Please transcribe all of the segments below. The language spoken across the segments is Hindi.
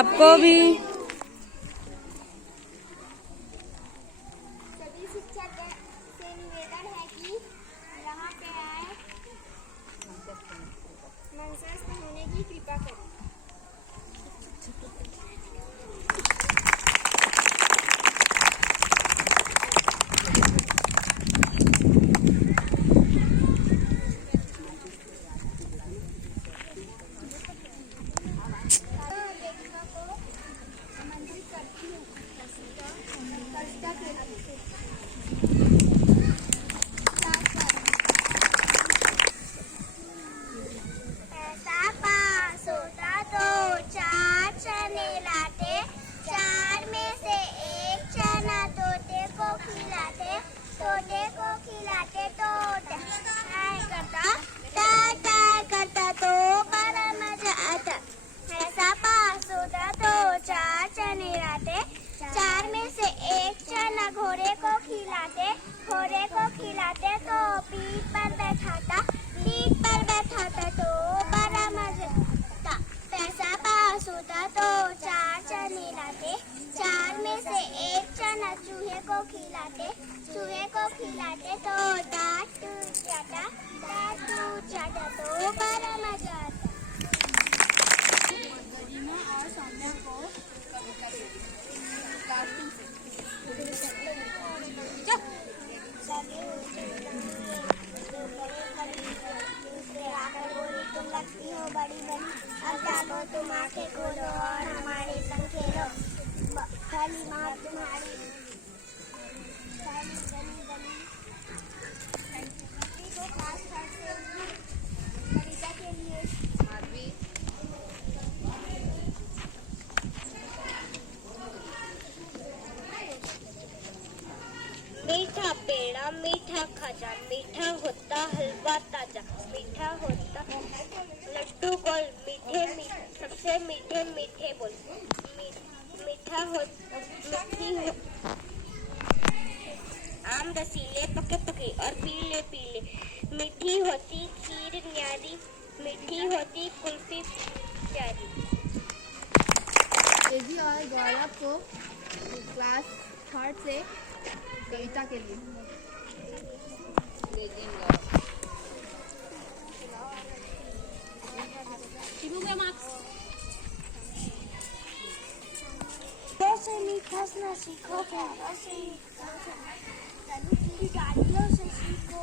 आपको भी। सभी शिक्षक से निवेदन है कि यहाँ पे आए मंचस्थ होने की कृपा करें। तोते को खिलाते तोते करता तो बड़ा मजा आता। ऐसा पास होता तो चार चने लाते, चार में से एक चना घोड़े को खिलाते तो पीठ पर बैठाता तो बड़ा मजा आता। पैसा पास होता तो चार चने लाते, चार में से एक चना चूहे को खिलाते तो दांत टूट जाता तो बड़ा मजा आता। गरिमा और सौम्या को कविता तुम लगती हो बड़ी बड़ी, अब जागो तुम आंखें खोलो और हमारे संग खेलो। भली माँ तुम्हारी कविता के लिए मीठा पेड़ा मीठा खाजा, मीठा होता हलवा ताजा, मीठा होता लड्डू गोल, मीठे सबसे मीठे मीठे बोल, मीठा मीठी आम रसीले पके पके और पीले पीले, मीठी होती खीर न्यारी, मीठी होती कुल्फी प्यारी। तेजी और गौरव को क्लास 3 से कविता के लिए। से मीठा ना सीखो प्यारा से गालियों से सीखो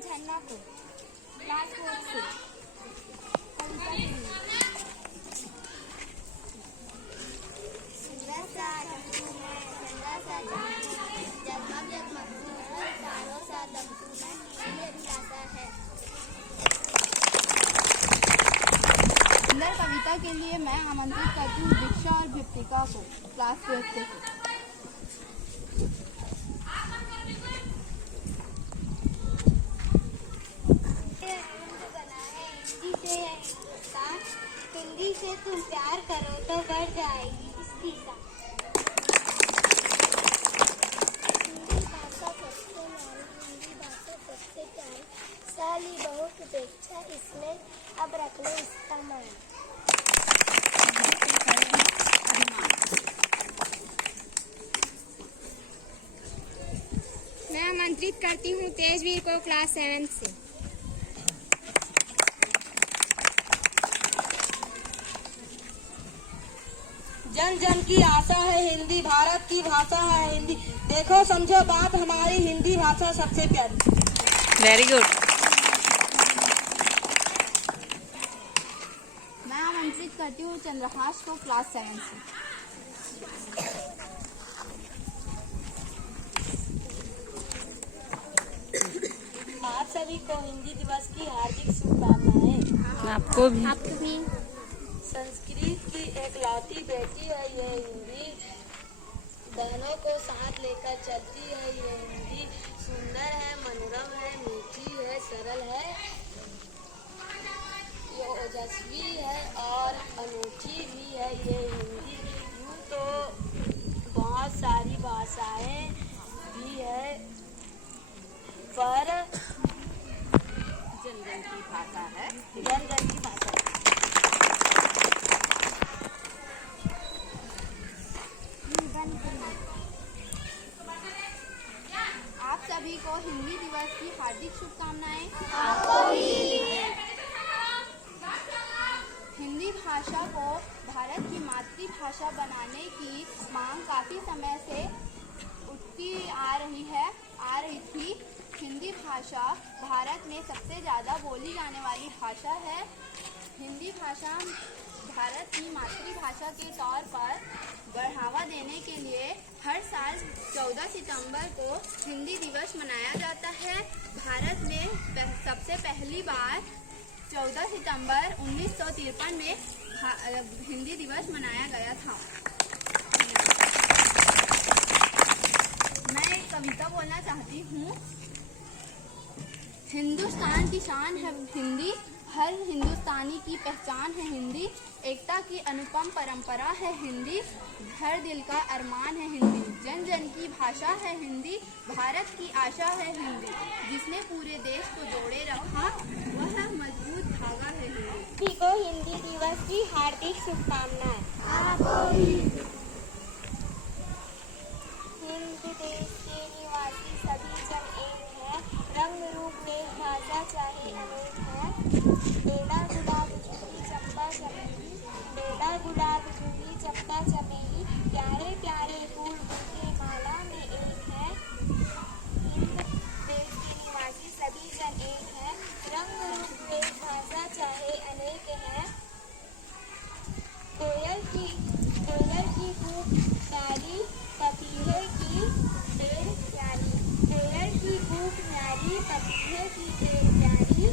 झरना को क्लास 4 से सुंदर कविता के लिए मैं आमंत्रित करती हूँ दीक्षा और भिप्तिका को क्लास 12 से। हिंदी से तुम प्यार करो तो बढ़ जाएगी इसकी साली बहुत उपेक्षा इसमें अब रख लो इसका मान। मैं आमंत्रित करती हूँ तेजवीर को क्लास 7 से। जन जन की आशा है हिंदी, भारत की भाषा है हिंदी, देखो समझो बात हमारी हिंदी भाषा सबसे प्यारी। Very good. मैं आमंत्रित करती हूँ चंद्रहास को क्लास 7 से। आप सभी को हिंदी दिवस की हार्दिक शुभकामनाएं। आपको भी। संस्कृत की एकलौती बेटी है ये हिंदी, बहनों को साथ लेकर चलती है ये हिंदी, सुंदर है, मनोरम है, मीठी है, सरल है, ये ओजस्वी है और अनूठी भी है ये हिंदी। यूँ तो बहुत सारी भाषाएं भी है पर जन जन की भाषा है। मातृभाषा बनाने की मांग काफ़ी समय से उठती आ रही थी। हिंदी भाषा भारत में सबसे ज़्यादा बोली जाने वाली भाषा है। हिंदी भाषा भारत की मातृभाषा के तौर पर बढ़ावा देने के लिए हर साल 14 सितंबर को हिंदी दिवस मनाया जाता है। भारत में सबसे पहली बार 14 सितंबर 1953 में हिंदी दिवस मनाया गया था। मैं एक कविता बोलना चाहती हूँ। हिंदुस्तान की शान है हिंदी, हर हिंदुस्तानी की पहचान है हिंदी, एकता की अनुपम परंपरा है हिंदी, हर दिल का अरमान है हिंदी, जन जन की भाषा है हिंदी, भारत की आशा है हिंदी, जिसने पूरे देश को जोड़े रखा वह मजबूत धागा है हिंदी। सभी को हिंदी दिवस की हार्दिक शुभकामनाएं। हिंद देश के निवासी सभी जन एक है, रंग रूप में भाषा चाहे अनेक है, बेला गुलाब जूही चंपा चमेली, बेला गुलाब जूही चंपा चमेली, प्यारे प्यारे फूल उनके माला में एक है। हिंद देश के निवासी सभी जन एक है, रंग रूप में भाषा चाहे अनेक है। कोयल की कूक प्यारी, पपीहे की बेल प्यारी, कोयल की कूक प्यारी, पपीहे की बेल प्यारी,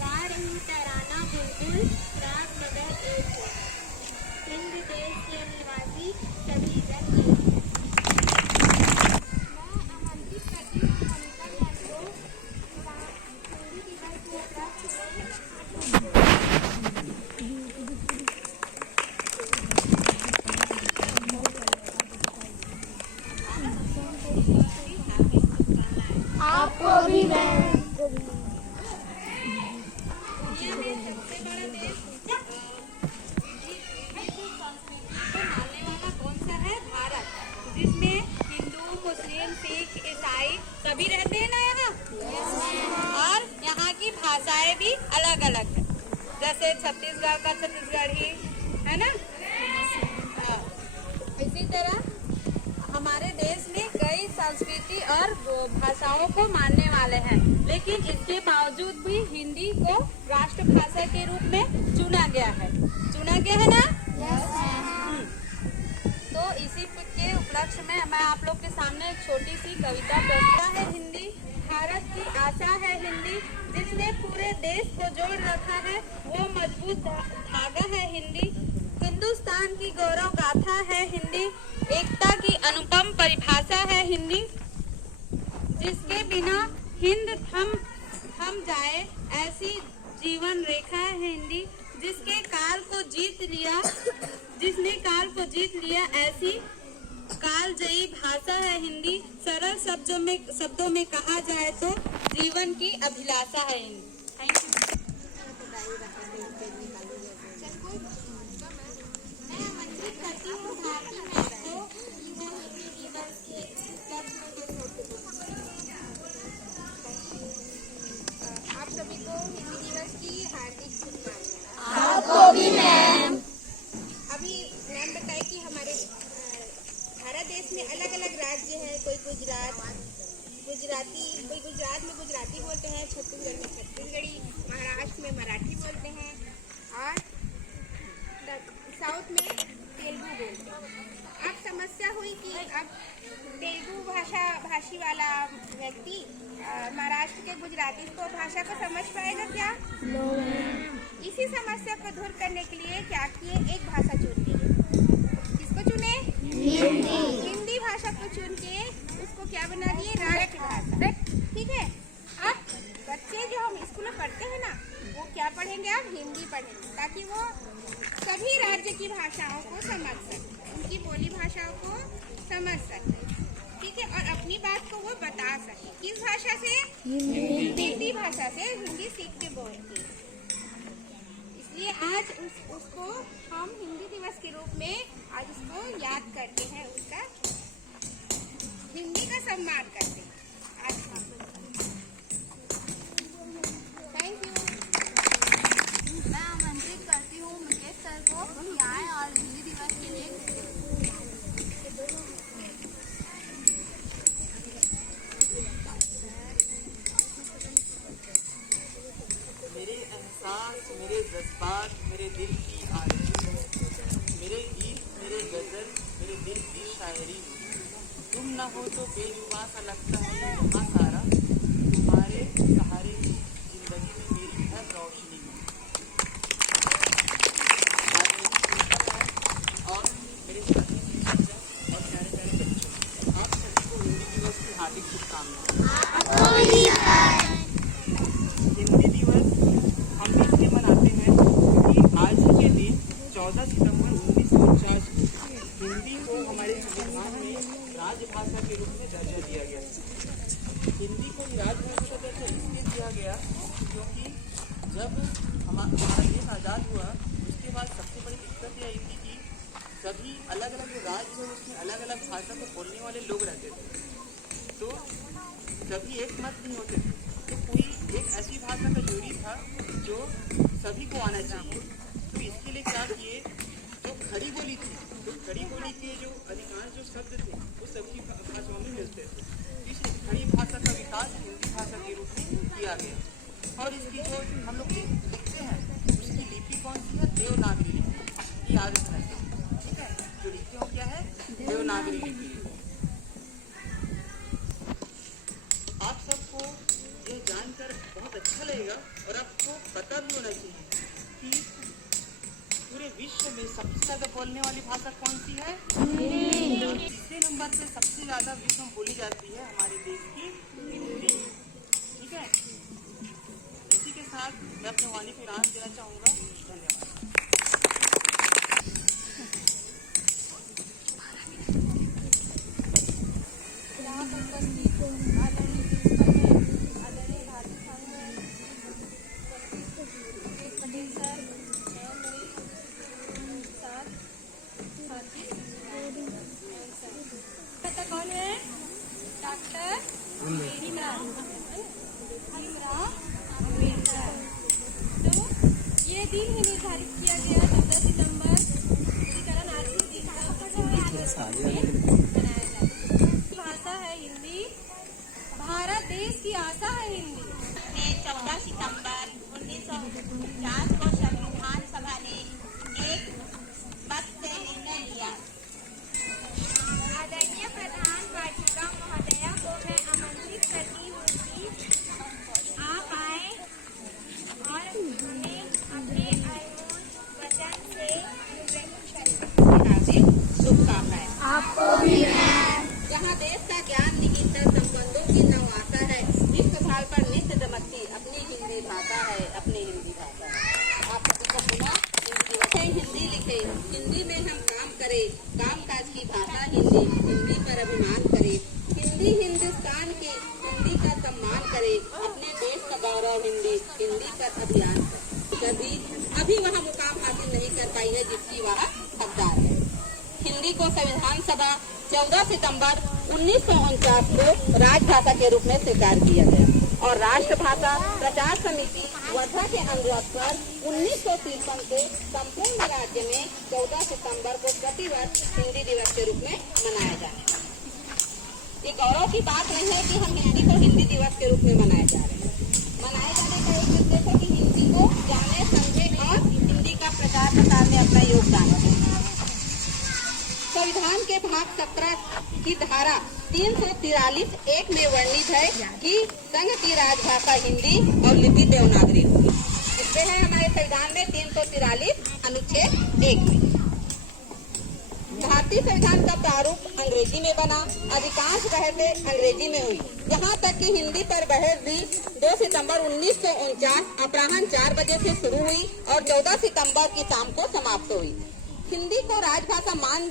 गा रही तराना बुलबुल, राग मगर एक है। हिंद देश के निवासी सभी जन एक है। मैं आमंत्रित करती हूँ अनिता मैम को हिंदी दिवस के उपलक्ष्य में आपको भी मैम। दुनिया में सबसे बड़ा देश हिंदू संस्कृति को मानने वाला कौन सा है? भारत, जिसमें हिंदू, मुस्लिम, सिख, ईसाई सभी रहते हैं ना यहाँ। और यहाँ की भाषाएं भी अलग अलग है, जैसे छत्तीसगढ़ का छत्तीसगढ़ी है ना। हाँ। इसी तरह हमारे देश में कई संस्कृति और भाषाओं को मानने वाले हैं, लेकिन इसके बावजूद भी हिंदी को राष्ट्रभाषा के रूप में चुना गया है ना। तो इसी के उपलक्ष्य में मैं आप लोग के सामने एक छोटी सी कविता प्रस्तुत है। हिंदी भारत की आशा है हिंदी, जिसने पूरे देश को जोड़ रखा है वो मजबूत धागा है हिंदी, हिंदुस्तान की गौरव गाथा है हिंदी, एकता की अनुपम परिभाषा है हिंदी, जिसके बिना हिंद थम जाए ऐसी जीवन रेखा है हिंदी, जिसने काल को जीत लिया ऐसी कालजयी भाषा है हिंदी, सरल शब्दों में कहा जाए तो जीवन की अभिलाषा है हिंदी। Thank you. मैं आमंत्रित करती हूँ भारती मैम को हिंदी दिवस के उपलक्ष्य में आप सभी को हिंदी दिवस की हार्दिक शुभकामनाएं। आपको भी मैम। अभी मैम बताए कि हमारे भारत देश में अलग अलग राज्य है, कोई गुजरात में गुजराती बोलते हैं, छत्तीसगढ़ में छत्तीसगढ़ी, महाराष्ट्र में मराठी बोलते हैं और साउथ में तेलुगु बोलते हैं। अब समस्या हुई कि अब तेलुगु भाषी वाला व्यक्ति महाराष्ट्र के गुजराती को भाषा को समझ पाएगा क्या? इसी समस्या को दूर करने के लिए क्या किए, एक भाषा चुन लिए। किसको चुने? हिंदी भाषा को चुन के उसको क्या बना दिए? राष्ट्रभाषा। ठीक है। अब बच्चे जो हम स्कूल में पढ़ते हैं ना, वो क्या पढ़ेंगे? अब हिंदी पढ़ेंगे, ताकि वो सभी राज्य की भाषाओं को समझ सके, उनकी बोली भाषाओं को समझ सके। ठीक है। और अपनी बात को वो बता सके। किस भाषा से? हिंदी भाषा से, हिंदी सीख के बोल के। इसलिए आज उसको हम हिंदी दिवस के रूप में आज उसको याद करते हैं, उसका हिंदी का सम्मान करते हैं आज हम। Thank you. मैं आमंत्रित करती हूँ मुकेश सर को न हो तो बेजुबां सा लगता है यहाँ सारा, तुम्हारे सहारे जिंदगी में मेरी है रोशनी। और मेरे साथी और प्यारे प्यारे बच्चों, आप सभी को हिंदी दिवस की हार्दिक शुभकामनाएं। हिंदी दिवस हम इसलिए मनाते हैं कि आज के दिन 14 सितंबर 1949 हिंदी को हमारे संविधान में राजभाषा के रूप में दर्जा दिया गया। हिंदी को राजभाषा का दर्जा इसलिए दिया गया क्योंकि जब हमारा देश आज़ाद हुआ उसके बाद सबसे बड़ी दिक्कत यह आई थी कि सभी अलग अलग जो राज्य है उसमें अलग अलग भाषा को बोलने वाले लोग रहते थे, तो सभी एक मत नहीं होते थे। तो कोई एक ऐसी भाषा का जरूरी था जो सभी को आना चाहिए। तो इसके लिए क्या किए, जो खड़ी बोली थी, तो खड़ी बोली के जो अधिकांश जो शब्द थे वो सभी भाषाओं में मिलते थे। इस खड़ी भाषा का विकास हिंदी भाषा के रूप में किया गया। और इसकी जो हम लोग लिखते हैं उसकी लिपि कौन सी है, देवनागरी लिपि। याद रखना है, ठीक है। जो लिपि हो क्या है, देवनागरी लिपि। आप सबको ये जानकर बहुत अच्छा लगेगा और आपको पता भी होना चाहिए कि पूरे विश्व में सबसे ज्यादा बोलने वाली भाषा कौन सी है, हिंदी। तीसरे नंबर पे सबसे ज्यादा विश्व में बोली जाती है हमारे देश की हिंदी, ठीक है। इसी के साथ मैं अपने वाणी को विराम देना चाहूंगा। धन्यवाद। कौन है? डॉक्टर भीमराव अम्बेडकर। तो ये दिन ही निर्धारित किया गया 14 सितंबर अंतर्राष्ट्रीय दिवस मनाया जाता है। भाषा है हिंदी, भारत देश की आशा है हिंदी। 14 सितंबर 1949 को संविधान सभा ने एक मत से निर्णय लिया। आदरणीय प्रधान वाचिका महोदया को मैं आमंत्रित करती हूँ कि आप आए और हमें अपने अमूल्य वचन से हार्दिक शुभकामनाएं आपको भी। जहाँ देश का ज्ञान निहित संबंधों की नवासा है, विश्व भाल पर नित्य दमकती अपनी हिंदी भाषा है, अपनी हिंदी भाषा है। आप सभी को पुनः हिंदी लिखे, हिंदी में हम काम करें, कामकाज की भाषा हिंदी, हिंदी पर अभिमान करें, हिंदी हिंदुस्तान की, हिंदी का सम्मान करें, अपने देश का गौरव हिंदी, हिंदी पर अभियान करें। अभी वह मुकाम हासिल नहीं कर पाई है जिसकी वह हकदार है। हिंदी को संविधान सभा 14 सितंबर 1949 को राजभाषा के रूप में स्वीकार किया गया और राष्ट्रभाषा प्रचार समिति वर्धा के अनुरोध पर 1953 से संपूर्ण राज्य में 14 सितंबर को प्रतिवर्ष हिंदी दिवस के रूप में मनाया जाने लगा। ये गौरव की बात नहीं है कि हम हिंदी को हिंदी दिवस के रूप में मनाए जा रहे हैं। मनाए जाने का एक उद्देश्य है कि हिंदी को जाने समझे और हिंदी का प्रचार प्रसार में अपना योगदान दें। संविधान के भाग 17 की धारा 343(1) में वर्णित है कि संघ की राजभाषा हिंदी और लिपि देवनागरी होगी। इसमें है हमारे संविधान में 343 अनुच्छेद 1 में। भारतीय संविधान का प्रारूप अंग्रेजी में बना, अधिकांश बहसें अंग्रेजी में हुई, यहाँ तक कि हिंदी पर बहस भी 2 सितंबर 1949 अपराह्न 4 बजे से शुरू हुई और 14 सितंबर की शाम को समाप्त हुई। हिंदी को राजभाषा मान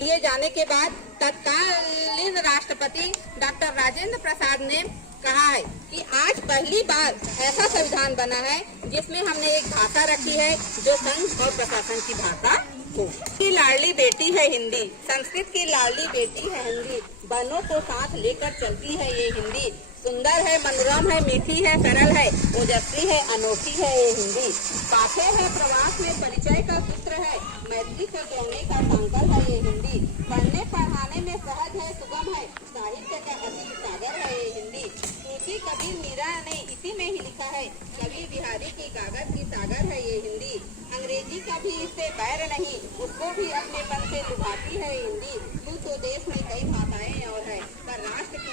लिए जाने के बाद तत्कालीन राष्ट्रपति डॉक्टर राजेंद्र प्रसाद ने कहा है कि आज पहली बार ऐसा संविधान बना है जिसमें हमने एक भाषा रखी है जो संघ और प्रशासन की भाषा हो। की लाडली बेटी है हिंदी, संस्कृत की लाडली बेटी है हिंदी, बहनों को साथ लेकर चलती है ये हिंदी, सुंदर है, मनोरम है, मीठी है, सरल है, ओजस्वी है, अनोखी है ये हिंदी, पाठे है, प्रवास में परिचय का सूत्र है, मैत्री से जोड़ने का संकल्प है ये हिंदी, पढ़ने पढ़ाने में सहज है, सुगम है, साहित्य का असीम सागर है ये हिंदी, सूफी कबीर मीरा ने इसी में ही लिखा है, कबीर बिहारी की कागज की सागर है ये हिंदी, अंग्रेजी का भी इससे बैर नहीं, उसको भी अपने मन से लुभाती है हिंदी। तू तो देश में कई भाषाएं और है, पर राष्ट्र की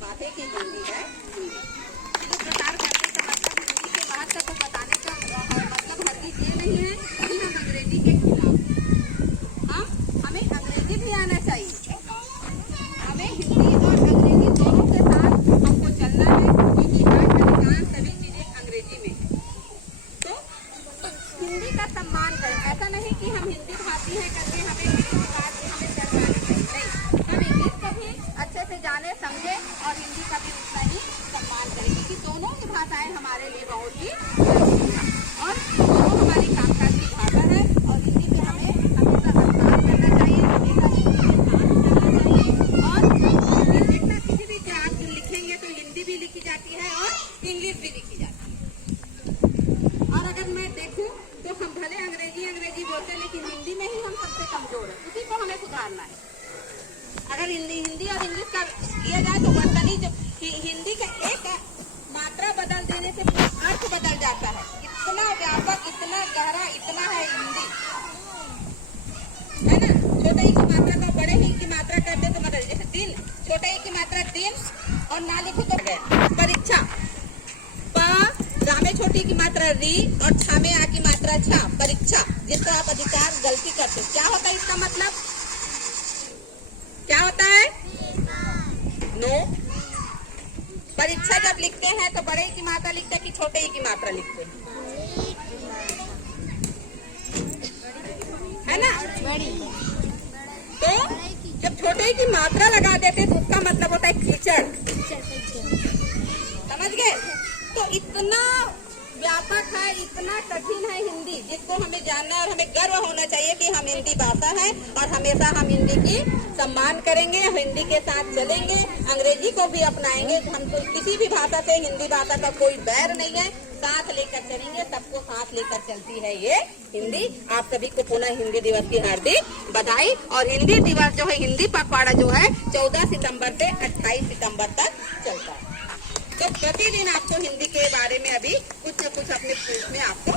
बातें की हिंदी है। इस प्रकार करने का मतलब हिंदी के महत्व को बताने का मतलब हरगिज ये नहीं है कि हम अंग्रेजी के खिलाफ। हमें अंग्रेजी भी आना चाहिए, हमें हिंदी और अंग्रेजी दोनों के साथ हमको चलना है, क्योंकि आज अधिकांश सभी चीजें अंग्रेजी में है। तो हिंदी का सम्मान करें। ऐसा नहीं कि हम हिंदी भाषी हैं करके हमें किसी बात से हमें डरवाना नहीं, हम इंग्लिश को भी अच्छे से जाने समझे और हिंदी का भी उतना ही सम्मान करें, क्योंकि दोनों ही भाषाएं हमारे लिए बहुत ही जरूरी है और दोनों हमारी कामकाज की भाषा है। और हिंदी पे हमें हमेशा सम्मान करना चाहिए, हमेशा हिंदी के साथ करना चाहिए। और इंग्लिश में किसी भी आप लिखेंगे तो हिंदी भी लिखी जाती है और इंग्लिश भी लिखी जाती है। और अगर मैं देखूं तो हम भले अंग्रेजी बोलते हैं, लेकिन हिंदी में ही हम सबसे कमजोर है, उसी को हमें सुधारना है। अगर हिंदी और इंग्लिश का किया जाए तो वर्तनी जो हिंदी का एक मात्रा बदल देने से पूरा अर्थ बदल जाता है। इतना व्यापक, इतना गहरा, इतना है हिंदी, है ना। छोटे ही की मात्रा को बड़े ही की मात्रा कर दे तो बदल, जैसे दिन, छोटे ही की मात्रा दिन और ना लिखो तो परीक्षा, में छोटी की मात्रा री और छा में आ की मात्रा छा, परीक्षा, जिसको आप अधिकार गलती करते, क्या होता है इसका मतलब? क्या होता है? नो। परीक्षा जब लिखते हैं तो बड़े की मात्रा लिखते हैं कि छोटे ही की मात्रा लिखते हैं, है ना। तो जब छोटे ही की मात्रा लगा देते तो उसका मतलब होता है कीचड़, समझ गए। तो इतना व्यापक है, इतना कठिन है हिंदी, जिसको हमें जानना और हमें गर्व होना चाहिए कि हम हिंदी भाषा है और हमेशा हम हिंदी की सम्मान करेंगे, हिंदी के साथ चलेंगे, अंग्रेजी को भी अपनाएंगे। हम तो किसी भी भाषा से हिंदी भाषा का कोई बैर नहीं है, साथ लेकर चलेंगे, सबको साथ लेकर चलती है ये हिंदी। आप सभी को पुनः हिंदी दिवस की हार्दिक बधाई। और हिंदी दिवस जो है, हिंदी पखवाड़ा जो है 14 सितंबर से 28 सितंबर तक चलता है। तो प्रतिदिन आपको हिंदी के बारे में अभी कुछ न कुछ अपने स्कूल में आपको